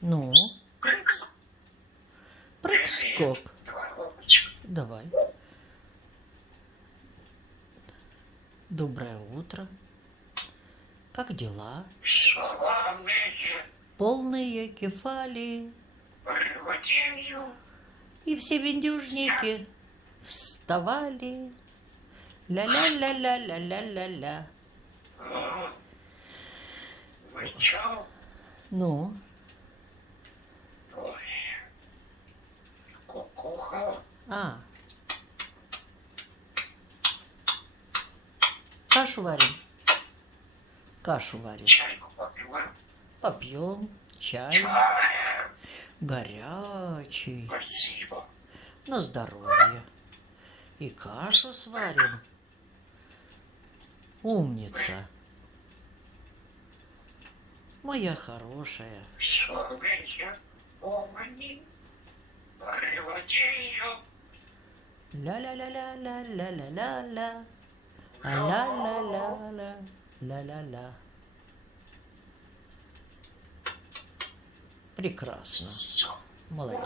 Ну, прыг-скок. Давай. Доброе утро. Как дела? Славные Полные кефали. приводению И все бендюжники вставали. Ля-ля-ля-ля-ля-ля-ля-ля. мычал. Ну, Ой, кукуха. Кашу варим. Кашу варим. Чайку попиваем. Попьем чай. Чай. Горячий. Спасибо. На здоровье. И кашу сварим. Умница. Моя хорошая. Славные умни приводению. Ля-ля-ля-ля-ля-ля-ля-ля-ля. А-ля-ля-ля-ля. Ля-ля-ля. Прекрасно. Все. Молодец.